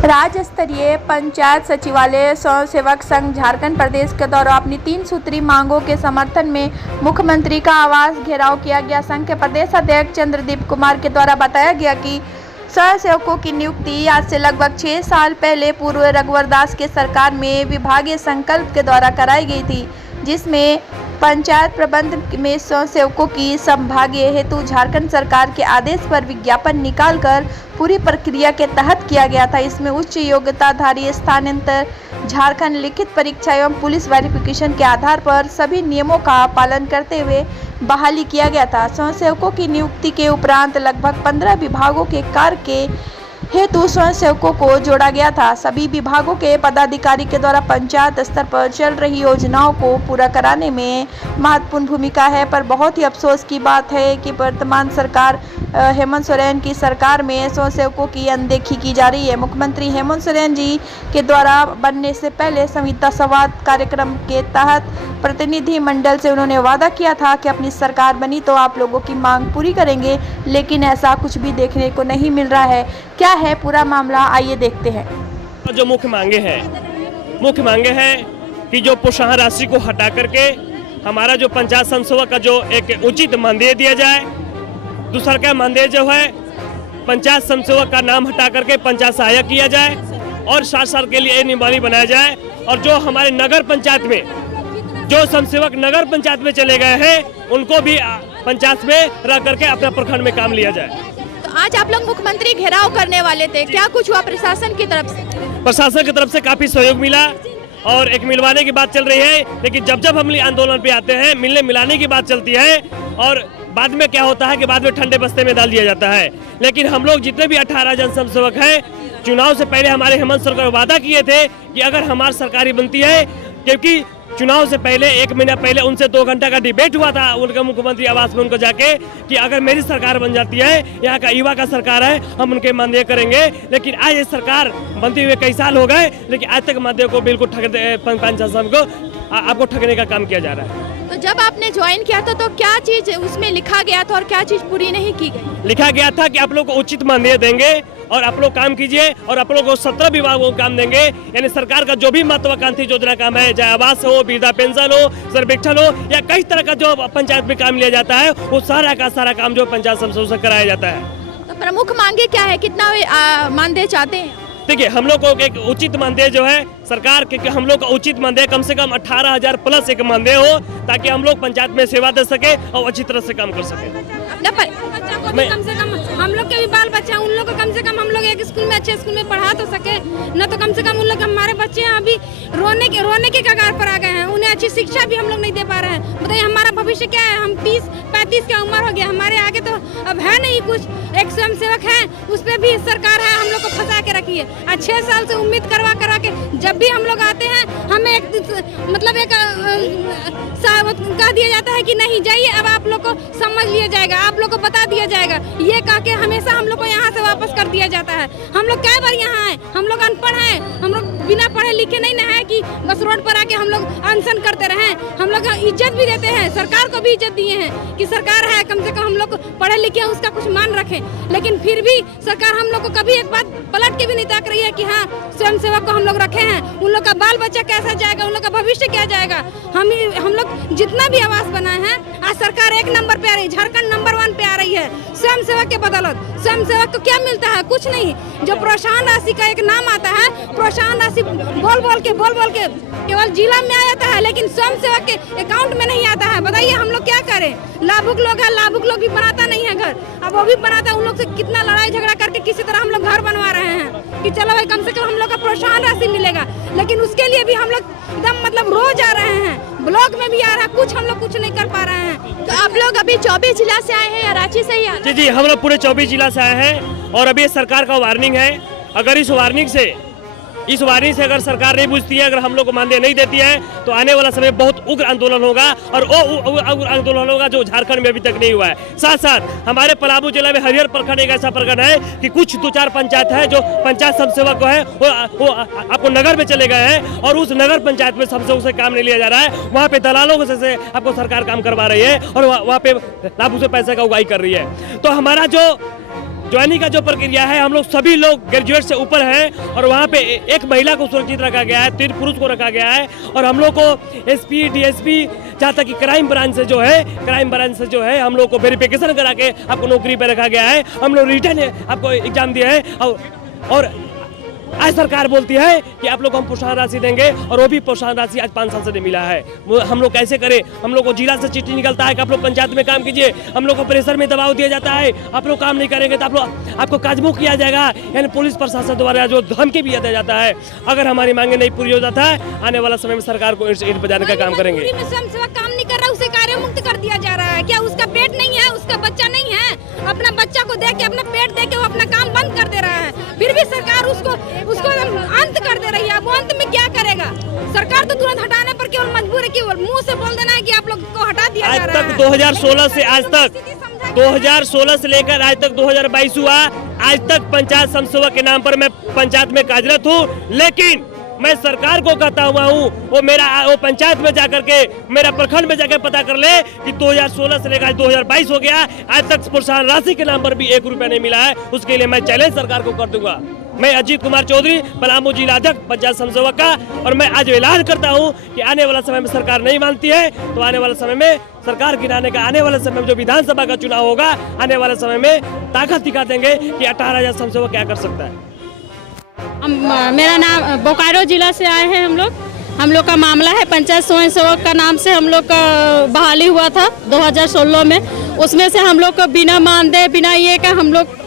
राज्य स्तरीय पंचायत सचिवालय स्वयं सेवक संघ झारखंड प्रदेश के द्वारा अपनी 3 सूत्री मांगों के समर्थन में मुख्यमंत्री का आवास घेराव किया गया। संघ के प्रदेश अध्यक्ष चंद्रदीप कुमार के द्वारा बताया गया कि स्वयं सेवकों की नियुक्ति आज से लगभग 6 साल पहले पूर्व रघुवर दास के सरकार में विभागीय संकल्प के द्वारा कराई गई थी, जिसमें पंचायत प्रबंध में स्वयं सेवकों की संभागीय हेतु झारखंड सरकार के आदेश पर विज्ञापन निकालकर पूरी प्रक्रिया के तहत किया गया था। इसमें उच्च योग्यताधारी स्थानांतर, झारखंड लिखित परीक्षा एवं पुलिस वेरिफिकेशन के आधार पर सभी नियमों का पालन करते हुए बहाली किया गया था। स्वयं सेवकों की नियुक्ति के उपरांत लगभग 15 विभागों के कार्य के हेतु स्वयं सेवकों को जोड़ा गया था। सभी विभागों के पदाधिकारी के द्वारा पंचायत स्तर पर चल रही योजनाओं को पूरा कराने में महत्वपूर्ण भूमिका है, पर बहुत ही अफसोस की बात है कि वर्तमान सरकार हेमंत सोरेन की सरकार में स्वयं सेवकों की अनदेखी की जा रही है। मुख्यमंत्री हेमंत सोरेन जी के द्वारा बनने से पहले संहिता संवाद कार्यक्रम के तहत प्रतिनिधि मंडल से उन्होंने वादा किया था कि अपनी सरकार बनी तो आप लोगों की मांग पूरी करेंगे, लेकिन ऐसा कुछ भी देखने को नहीं मिल रहा है। क्या है पूरा मामला, आइए देखते हैं। जो मुख्य मांगे हैं कि जो प्रोत्साहन राशि को हटा करके हमारा जो पंचायत संसेवक का जो एक उचित मानदेय दिया जाए। दूसरा का मानदेय जो है पंचायत संसेवक का नाम हटा करके पंचायत सहायक किया जाए और 7 साल के लिए नियमावली बनाया जाए। और जो हमारे नगर पंचायत में जो संसेवक नगर पंचायत में चले गए हैं उनको भी पंचायत में रह करके अपना प्रखंड में काम लिया जाए। तो आज आप लोग मुख्यमंत्री घेराव करने वाले थे, क्या कुछ हुआ प्रशासन की तरफ से? प्रशासन की तरफ से काफी सहयोग मिला और एक मिलवाने की बात चल रही है, लेकिन जब हम आंदोलन पे आते हैं मिलने मिलाने की बात चलती है और बाद में क्या होता है कि बाद में ठंडे बस्ते में डाल दिया जाता है। लेकिन हम लोग जितने भी 18 जन संसेवक हैं, चुनाव से पहले हमारे हेमंत सरकार वादा किए थे कि अगर हमारी सरकारी बनती है, क्योंकि चुनाव से पहले 1 महीना पहले उनसे 2 घंटा का डिबेट हुआ था उनका मुख्यमंत्री आवास में उनको जाके कि अगर मेरी सरकार बन जाती है, यहाँ का युवा का सरकार है, हम उनके मानदेय करेंगे। लेकिन आज ये सरकार बनते हुए कई साल हो गए, लेकिन आज तक मानदेय को बिल्कुल पंचायत को आपको ठगने का काम किया जा रहा है। तो जब आपने ज्वाइन किया था तो क्या चीज उसमें लिखा गया था और क्या चीज पूरी नहीं की गई? लिखा गया था कि आप लोग को उचित मानदेय देंगे और आप लोग काम कीजिए और आप लोग को 17 विभागों को काम देंगे। यानी सरकार का जो भी महत्वाकांक्षी योजना काम है, चाहे आवास हो, वृद्धा पेंशन हो, सर्वेक्षण हो या कई तरह का जो पंचायत में काम लिया जाता है, वो सारा का सारा काम जो पंचायत संस्थाओं से कराया जाता है। तो प्रमुख मांगे क्या है, कितना मानदेय चाहते हैं? देखिए, हम लोग को एक उचित मानदेय जो है सरकार के, हम लोग का उचित मानदेय कम से कम 18,000 प्लस एक मानदेय हो, ताकि हम लोग पंचायत में सेवा दे सके और अच्छी तरह से काम कर सके। कम से कम हम लोग के भी बाल बच्चे हैं, उन लोग को कम से कम हम लोग एक स्कूल में अच्छे स्कूल में पढ़ा तो सके, न तो कम से कम उन लोग हमारे बच्चे हैं अभी रोने के कगार पर आ गए हैं, उन्हें अच्छी शिक्षा भी हम लोग नहीं दे पा रहे हैं। बताइए हमारा भविष्य क्या है? हम 30-35 की उम्र हो गया, हमारे आगे तो अब है नहीं कुछ। एक स्वयं सेवक है, उस पर भी सरकार है हम लोग को फंसा के रखी है। 6 साल से उम्मीद करवा के जब भी हम लोग आते हैं हमें एक कह दिया जाता है कि नहीं जाइए, अब आप लोग को समझ लिया जाएगा, आप लोग को बता दिया जाएगा, ये कह के हमेशा हम लोग को यहाँ से वापस कर दिया जाता है। हम लोग कई बार यहाँ आए, हम लोग अनपढ़ हैं, हम लोग बिना पढ़े लिखे नहीं ना है कि बस रोड पर आके हम लोग अनशन करते रहें। हम लोग इज्जत भी देते हैं, सरकार को भी इज्जत दिए हैं कि सरकार है, कम से कम हम लोग पढ़े लिखे हैं, उसका कुछ मान रखें। लेकिन फिर भी सरकार हम लोग को कभी एक बात पलट के भी नहीं ताक रही है कि हाँ स्वयं सेवक को हम लोग रखे हैं, उन लोग का बाल बच्चा कैसा जाएगा, उन लोग का भविष्य क्या जाएगा। हम लोग जितना भी आवास बनाए हैं, आज सरकार 1 नंबर पे आ रही है, झारखंड नंबर 1 पे आ रही है स्वयं सेवक के बदौलत। स्वयं सेवक को क्या मिलता है? कुछ नहीं। जो प्रोत्साहन राशि का एक नाम आता है, प्रोत्साहन राशि बोल बोल के केवल जिला में आ जाता है, लेकिन स्वयं सेवक के अकाउंट में नहीं आता है। बताइए हम लोग क्या करें? लाभुक लोग है, लाभुक लोग भी बनाता नहीं है घर, अब वो भी बनाता है, उन लोग से कितना लड़ाई झगड़ा करके किसी तरह हम लोग घर बनवा रहे हैं कि चलो भाई कम से कम हम लोग का प्रोत्साहन राशि मिलेगा। लेकिन उसके लिए भी हम लोग एकदम रोज आ रहे हैं, ब्लॉक में भी आ रहा है, कुछ हम लोग कुछ नहीं कर पा रहे हैं। तो आप लोग अभी 24 जिला से आए हैं या रांची से ही आए? जी, हम लोग पूरे 24 जिला से आए हैं और अभी सरकार का वार्निंग है। अगर इस वार्निंग से अगर सरकार नहीं बुझती है, अगर हम लोग को मानदेय नहीं देती है, तो आने वाला समय बहुत उग्र आंदोलन होगा और वो उग्र आंदोलन होगा जो झारखंड में अभी तक नहीं हुआ है। साथ साथ हमारे पलामू जिला में हरिहर प्रखंड एक ऐसा प्रखंड है कि कुछ 2-4 पंचायत है जो पंचायत संसेवक है वो आपको नगर में चले गए हैं और उस नगर पंचायत में संसेवक से काम नहीं लिया जा रहा है। वहाँ पे दलालों से आपको सरकार काम करवा रही है और वहाँ पे लाभों से पैसे का उगाही कर रही है। तो हमारा जो ज्वाइनिंग का जो प्रक्रिया है, हम लोग सभी लोग ग्रेजुएट से ऊपर हैं और वहाँ पे एक महिला को सुरक्षित रखा गया है, 3 पुरुष को रखा गया है और हम लोग को एसपी डीएसपी जहाँ तक कि क्राइम ब्रांच से जो है हम लोग को वेरिफिकेशन करा के आपको नौकरी पे रखा गया है। हम लोग रिटर्न आपको एग्जाम दिया है और आज सरकार बोलती है कि आप लोग को हम प्रोत्साहन राशि देंगे और वो भी प्रोत्साहन राशि आज 5 साल से नहीं मिला है। हम लोग कैसे करें? हम लोग को जिला से चिट्ठी निकलता है कि आप लोग पंचायत में काम कीजिए, हम लोग को प्रेशर में दबाव दिया जाता है, आप लोग काम नहीं करेंगे तो आपको काजमुख किया जाएगा, यानी पुलिस प्रशासन द्वारा जो धमकी भी दिया जाता है। अगर हमारी मांगे नहीं पूरी हो जाता है, आने वाला समय में सरकार को ईंट बजाने का काम करेंगे। काम नहीं कर रहा, उसे कार्य मुक्त कर दिया जा रहा है। क्या उसका पेट नहीं है, उसका बच्चा नहीं है? अपना बच्चा को देख के, अपना पेट देख के वो अपना काम बंद कर दे रहा है, फिर भी सरकार उसको अंत कर दे रही है। वो अंत में क्या करेगा? सरकार तो तुरंत हटाने पर केवल मजबूर है कि मुंह से बोल देना है कि आप लोग को हटा दिया जा रहा है। आज तक 2016 से आज तक 2016 से लेकर आज तक 2022 हुआ, आज तक पंचायत समसेवक के नाम पर मैं पंचायत में कार्यरत हूँ, लेकिन मैं सरकार को कहता हुआ हूँ वो पंचायत में जाकर के, मेरा प्रखंड में जाकर पता कर ले कि 2016 से लेकर 2022 हो गया, आज तक प्रोत्साहन राशि के नाम पर भी 1 रुपया नहीं मिला है। उसके लिए मैं चैलेंज सरकार को कर दूंगा। मैं अजीत कुमार चौधरी, पलामू जिला अध्यक्ष पंचायत समसेवक का, और मैं आज ऐलान करता हूं कि आने वाला समय में सरकार नहीं मानती है तो आने वाले समय में सरकार गिराने का, आने वाले समय में जो विधानसभा का चुनाव होगा, आने वाले समय में ताकत दिखा देंगे कि 18,000 समसेवक क्या कर सकता है। मेरा नाम बोकारो जिला से आए हैं हम लोग का मामला है पंचायत स्वयंसेवक का नाम से हम लोग का बहाली हुआ था 2016 में। उसमें से हम लोग को बिना मानदेय, बिना ये का हम लोग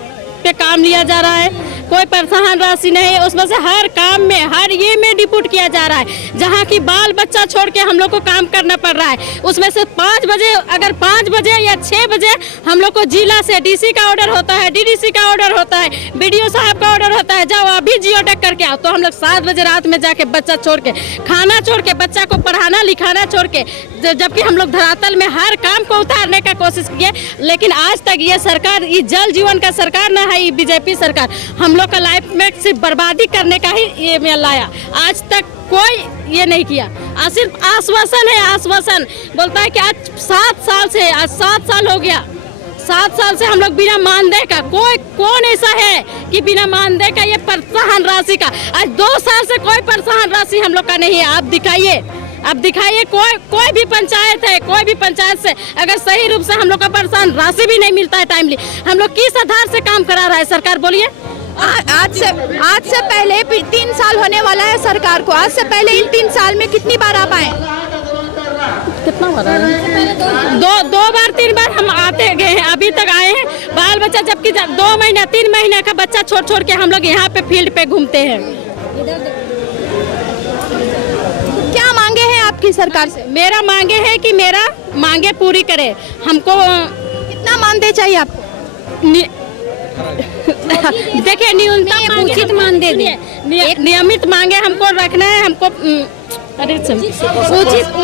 पे काम लिया जा रहा है, कोई प्रोत्साहन राशि नहीं है। उसमें से हर काम में, हर ये में डिप्यूट किया जा रहा है, जहाँ की बाल बच्चा छोड़ के हम लोग को काम करना पड़ रहा है। उसमें से 5 बजे, अगर 5 बजे या 6 बजे हम लोग को जिला से डीसी का ऑर्डर होता है, डीडीसी का ऑर्डर होता है, बीडीओ साहब का ऑर्डर होता है, जाओ अभी जियो टैग करके आओ, तो हम लोग 7 बजे रात में जाके बच्चा छोड़ के, खाना छोड़ के, बच्चा को पढ़ाना लिखाना छोड़ के, जबकि हम लोग धरातल में हर काम को उतारने का कोशिश किए, लेकिन आज तक ये सरकार, ये जल जीवन का सरकार ना है, ये बीजेपी सरकार हम लोग का लाइफ में सिर्फ बर्बादी करने का ही ये में लाया। आज तक कोई ये नहीं किया, सिर्फ आश्वासन है, आश्वासन बोलता है कि आज 7 साल से, आज 7 साल हो गया, 7 साल से हम लोग बिना मानदेय का, कौन ऐसा है कि बिना मानदेय का ये प्रोत्साहन राशि का, आज 2 साल से कोई प्रोत्साहन राशि हम लोग का नहीं है। आप दिखाइए, अब दिखाइए, कोई भी पंचायत है, कोई भी पंचायत से अगर सही रूप से हम लोग का प्रोत्साहन राशि भी नहीं मिलता है टाइमली, हम लोग किस आधार से काम करा रहा है सरकार? बोलिए। आज से पहले 3 साल होने वाला है सरकार को, आज से पहले इन 3 साल में कितनी बार आप आए? कितना बार आए? 2 बार 3 बार हम आते गए हैं, अभी तक आए हैं। बाल बच्चा जबकि 2 महीना 3 महीना का बच्चा छोड़ के हम लोग यहाँ पे फील्ड पे घूमते हैं। क्या मांगे हैं आपकी सरकार से? मेरा मांगे है कि मेरा मांगे पूरी करे। हमको कितना मानदेय चाहिए आपको? देखिए, न्यूनतम उचित मानदेय दिए, नियमित मांगे हमको रखना है, हमको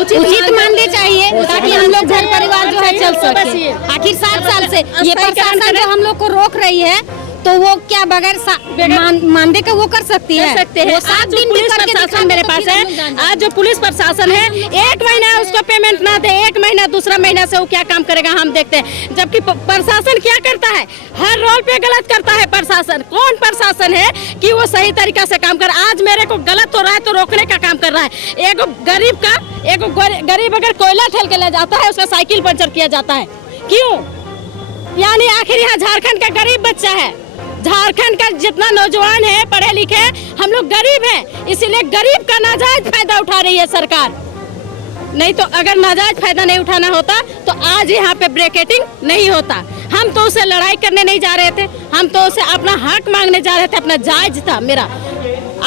उचित मानदेय चाहिए ताकि हम लोग घर परिवार जो है चल सके। आखिर 7 साल से ये प्रशासन जो हम लोग को रोक रही है, तो वो क्या बगैर मानदेय का वो कर सकती है? वो 7 दिन पुलिस प्रशासन मेरे पास है। आज जो पुलिस प्रशासन है, 1 महीना उसको पेमेंट ना दे, 1 महीना दूसरा महीना से वो क्या काम करेगा हम देखते हैं। जबकि प्रशासन क्या करता है, हर रोल पे गलत करता है प्रशासन। कौन प्रशासन है कि वो सही तरीका से काम कर? आज मेरे को गलत हो रहा है तो रोकने का काम कर रहा है। एक गरीब अगर कोयला ठेल के ले जाता है, उसका साइकिल पंचर किया जाता है, क्यों? यानी आखिर यहाँ झारखंड का गरीब बच्चा है, झारखंड का जितना नौजवान है पढ़े लिखे, हम लोग गरीब हैं, इसीलिए गरीब का नाजायज फायदा उठा रही है सरकार। नहीं तो अगर नाजायज फायदा नहीं उठाना होता तो आज यहाँ पे ब्रैकेटिंग नहीं होता। हम तो उसे लड़ाई करने नहीं जा रहे थे, हम तो उसे अपना हक मांगने जा रहे थे, अपना जायज था मेरा,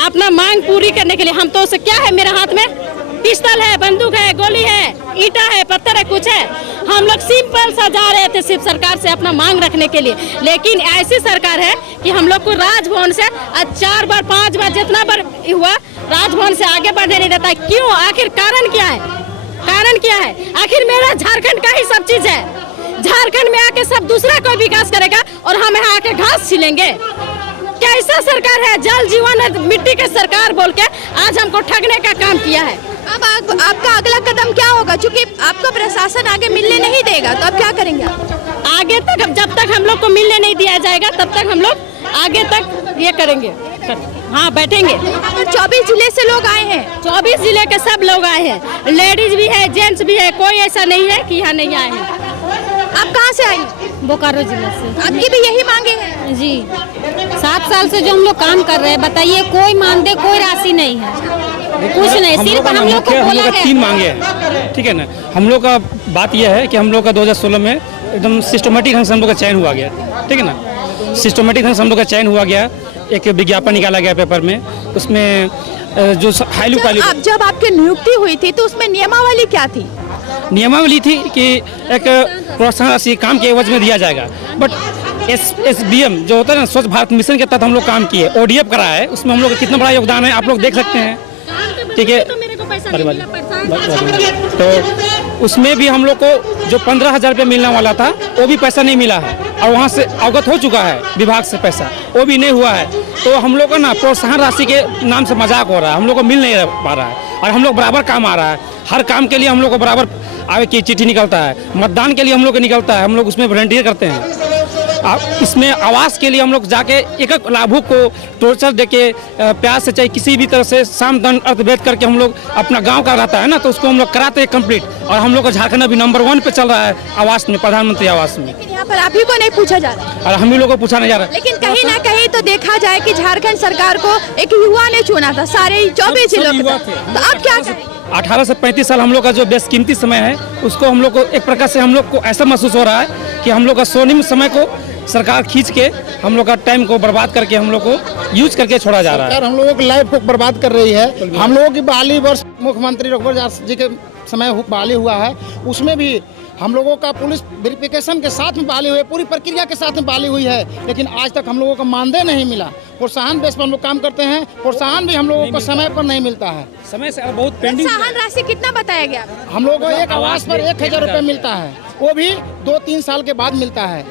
अपना मांग पूरी करने के लिए। हम तो उसे, क्या है मेरे हाथ में? पिस्तौल है, बंदूक है, गोली है, ईटा है, पत्थर है, कुछ है? हम लोग सिंपल सा जा रहे थे सिर्फ सरकार से अपना मांग रखने के लिए, लेकिन ऐसी सरकार है कि हम लोग को राजभवन से 4 बार 5 बार जितना बार हुआ, राजभवन से आगे बढ़ने नहीं देता है। क्यों? आखिर कारण क्या है? कारण क्या है? आखिर मेरा झारखंड का ही सब चीज है। झारखंड में आके सब दूसरा कोई विकास करेगा और हम यहाँ आके घास छिलेंगे? कैसा सरकार है? जल जीवन मिट्टी के सरकार बोल के आज हमको ठगने का काम किया है। अब आपका अगला कदम क्या होगा, क्योंकि आपको प्रशासन आगे मिलने नहीं देगा, तो अब क्या करेंगे आप? आगे तक जब तक हम लोग को मिलने नहीं दिया जाएगा तब तक हम लोग आगे तक ये करेंगे। हाँ, बैठेंगे। 24 जिले से लोग आए हैं। 24 जिले के सब लोग आए हैं, लेडीज भी है, जेंट्स भी है, कोई ऐसा नहीं है कि यहाँ नहीं आए हैं। आप कहाँ से आई हैं? बोकारो जिले से। आपकी भी यही मांगे हैं? जी, 7 साल से जो हम लोग काम कर रहे हैं, बताइए कोई मानदेय कोई राशि नहीं है, कुछ नहीं, सिर्फ हम लोग को बोला है। 3 मांगे हैं, ठीक है ना। हम लोग का बात यह है कि हम लोग का 2016 में एकदम सिस्टमेटिक ढंग से हम लोग का चयन हुआ गया, ठीक है ना। सिस्टमेटिक ढंग से हम लोग का चयन हुआ गया, एक विज्ञापन निकाला गया पेपर में, उसमें जो हाईलू जब आपकी नियुक्ति हुई थी तो उसमें नियमावली क्या थी? नियमावली थी कि एक प्रोत्साहन राशि काम के एवज में दिया जाएगा, बट SBM जो होता है ना, स्वच्छ भारत मिशन के तहत हम लोग काम किए, ODF करा है, उसमें हम लोग का कितना बड़ा योगदान है आप लोग देख सकते हैं, ठीक है। तो उसमें भी हम लोग को जो 15,000 रुपये मिलने वाला था वो भी पैसा नहीं मिला है, और वहाँ से अवगत हो चुका है विभाग से पैसा, वो भी नहीं हुआ है। तो हम लोग को ना प्रोत्साहन राशि के नाम से मजाक हो रहा है, हम लोग को मिल नहीं पा रहा है, और हम लोग बराबर काम आ रहा है, हर काम के लिए हम लोग को बराबर आगे की चिट्ठी निकलता है, मतदान के लिए हम लोग को निकलता है, हम लोग उसमें वॉलंटियर करते हैं। इसमें आवास के लिए हम लोग जाके एक एक लाभुक को टोर्चर देके प्यार से चाहे किसी भी तरह से साम दंड अर्थभेद करके हम लोग अपना गांव का रहता है ना, तो उसको हम लोग कराते हैं कंप्लीट, और हम लोग का झारखंड अभी नंबर 1 पे चल रहा है आवास में, प्रधानमंत्री आवास में। लेकिन यहाँ पर आप ही को नहीं पूछा जा रहा, और हम ही लोग को पूछा नहीं जा रहा। लेकिन कहीं ना कहीं तो देखा जाए कि झारखंड सरकार को एक युवा ने चुना था, सारे 24 जिलों के, तो अब क्या करें? 18 से 35 साल हम लोग का जो बेशकीमती समय है, उसको हम लोग को एक प्रकार से हम लोग को ऐसा महसूस हो रहा है कि हम लोग का स्वर्णिम समय को सरकार खींच के हम लोग का टाइम को बर्बाद करके हम लोग को यूज करके छोड़ा जा रहा है। सरकार हम लोगों की लाइफ को बर्बाद कर रही है। हम लोगों की बहाली वर्ष मुख्यमंत्री रघुवर दास जी के समय बहाली हुआ है, उसमें भी हम लोगों का पुलिस वेरिफिकेशन के साथ में बहाली हुई है, पूरी प्रक्रिया के साथ में बहाली हुई है, लेकिन आज तक हम लोगों का मानदेय नहीं मिला। प्रोत्साहन बेस पर हम लोग काम करते हैं, प्रोत्साहन भी हम लोगों को समय पर नहीं मिलता है, समय से बहुत पेंडिंग। प्रोत्साहन राशि कितना बताया गया? हम लोगों को एक आवास पर 1,000 रुपये मिलता है, वो भी 2-3 साल के बाद मिलता है।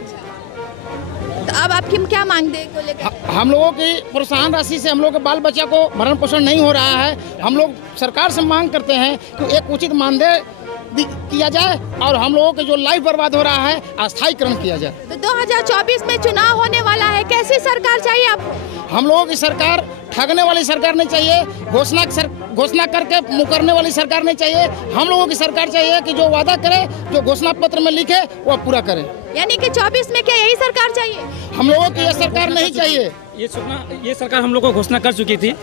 तो अब आपकी क्या मांग को लेकर? हम लोगों की प्रोत्साहन राशि से हम लोग के बाल बच्चा को भरण पोषण नहीं हो रहा है। हम लोग सरकार से मांग करते हैं कि एक उचित मानदेय किया जाए, और हम लोगों के जो लाइफ बर्बाद हो रहा है अस्थायीकरण किया जाए। तो 2024 में चुनाव होने वाला है, कैसी सरकार चाहिए आपको? हम लोगों की सरकार ठगने वाली सरकार नहीं चाहिए, घोषणा करके मुकरने वाली सरकार नहीं चाहिए। हम लोगों की सरकार चाहिए कि जो वादा करे, जो घोषणा पत्र में लिखे, वो पूरा करे। यानी कि 24 में क्या यही सरकार चाहिए? हम लोगों की यह सरकार नहीं चाहिए। ये सरकार हम लोग को घोषणा कर चुकी थी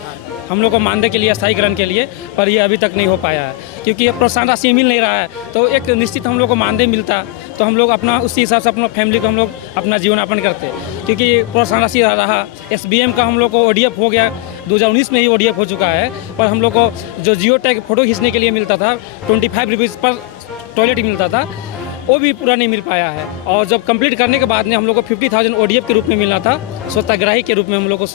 हम लोग को मानदेय के लिए, स्थायीकरण के लिए, पर ये अभी तक नहीं हो पाया है, क्योंकि ये प्रोत्साहन राशि मिल नहीं रहा है। तो एक निश्चित हम लोग को मानदेय मिलता तो हम लोग अपना उसी हिसाब से अपना फैमिली को हम लोग अपना जीवन यापन करते, क्योंकि प्रोत्साहन राशि रहा। SBM का हम लोग को ODF हो गया, 2019 में ही ODF हो चुका है, पर हम लोग को जो जियो टैग फोटो खींचने के लिए मिलता था 25 रुपीज़ पर टॉयलेट मिलता था, वो भी पूरा नहीं मिल पाया है। और जब कंप्लीट करने के बाद में हम लोग को 50,000 ODF के रूप में मिलना था, स्वतःग्राही के रूप में हम लोग को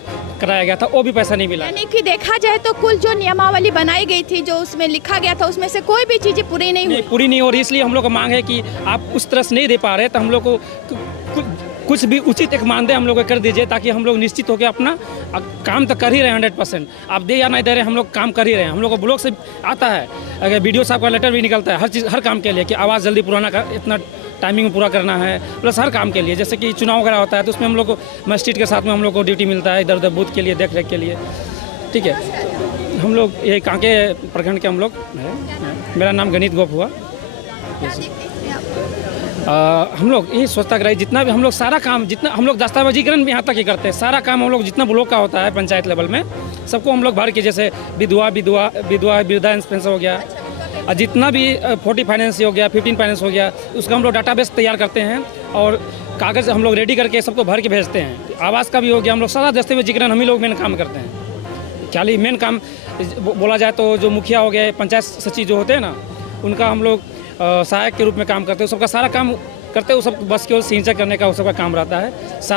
कराया गया था, वो भी पैसा नहीं मिला। यानी कि देखा जाए तो कुल जो नियमावली बनाई गई थी, जो उसमें लिखा गया था, उसमें से कोई भी चीजें पूरी नहीं हुई। पूरी नहीं हो रही, इसलिए हम लोग को मांग है कि आप उस तरह से नहीं दे पा रहे, तो हम लोग को कुछ भी उचित एक मानदेय हम लोग को कर दीजिए, ताकि हम लोग निश्चित होकर अपना काम तो कर ही रहे हैं 100%। आप दे या नहीं दे रहे, हम लोग काम कर ही रहे हैं। हम लोग को ब्लॉक से आता है, अगर BDO साहब का लेटर भी निकलता है, हर चीज़ हर काम के लिए कि आवाज़ जल्दी पुराना कर, इतना टाइमिंग में पूरा करना है, प्लस हर काम के लिए, जैसे कि चुनाव वगैरह होता है तो उसमें हम लोग को मजिस्ट्रेट के साथ में हम लोग को ड्यूटी मिलता है, इधर उधर बूथ के लिए, देख रेख के लिए, ठीक है। हम लोग ये कांके प्रखंड के हम लोग हैं। मेरा नाम गणित गोप हुआ। हम लोग यही स्वच्छताग्रही जितना भी हम लोग सारा काम, जितना हम लोग दस्तावेजीकरण भी यहाँ तक ही करते हैं, सारा काम हम लोग जितना ब्लॉक का होता है पंचायत लेवल में, सबको हम लोग भर के, जैसे विधवा वृद्धा पेंशन हो गया, और जितना भी 40 फाइनेंस हो गया, 15 फाइनेंस हो गया, उसका हम लोग डाटाबेस तैयार करते हैं और कागज़ हम लोग रेडी करके सबको भर के भेजते हैं। आवास का भी हो गया, हम लोग सारा दस्तावेजीकरण हम ही लोग मेन काम करते हैं। क्या मेन काम बोला जाए तो जो मुखिया हो गए, पंचायत सचिव जो होते हैं ना, उनका हम लोग सहायक के रूप में काम करते हैं। सबका सारा काम करते हैं, वो सब बस केवल सिंचाई करने का वो सबका काम रहता है सारा।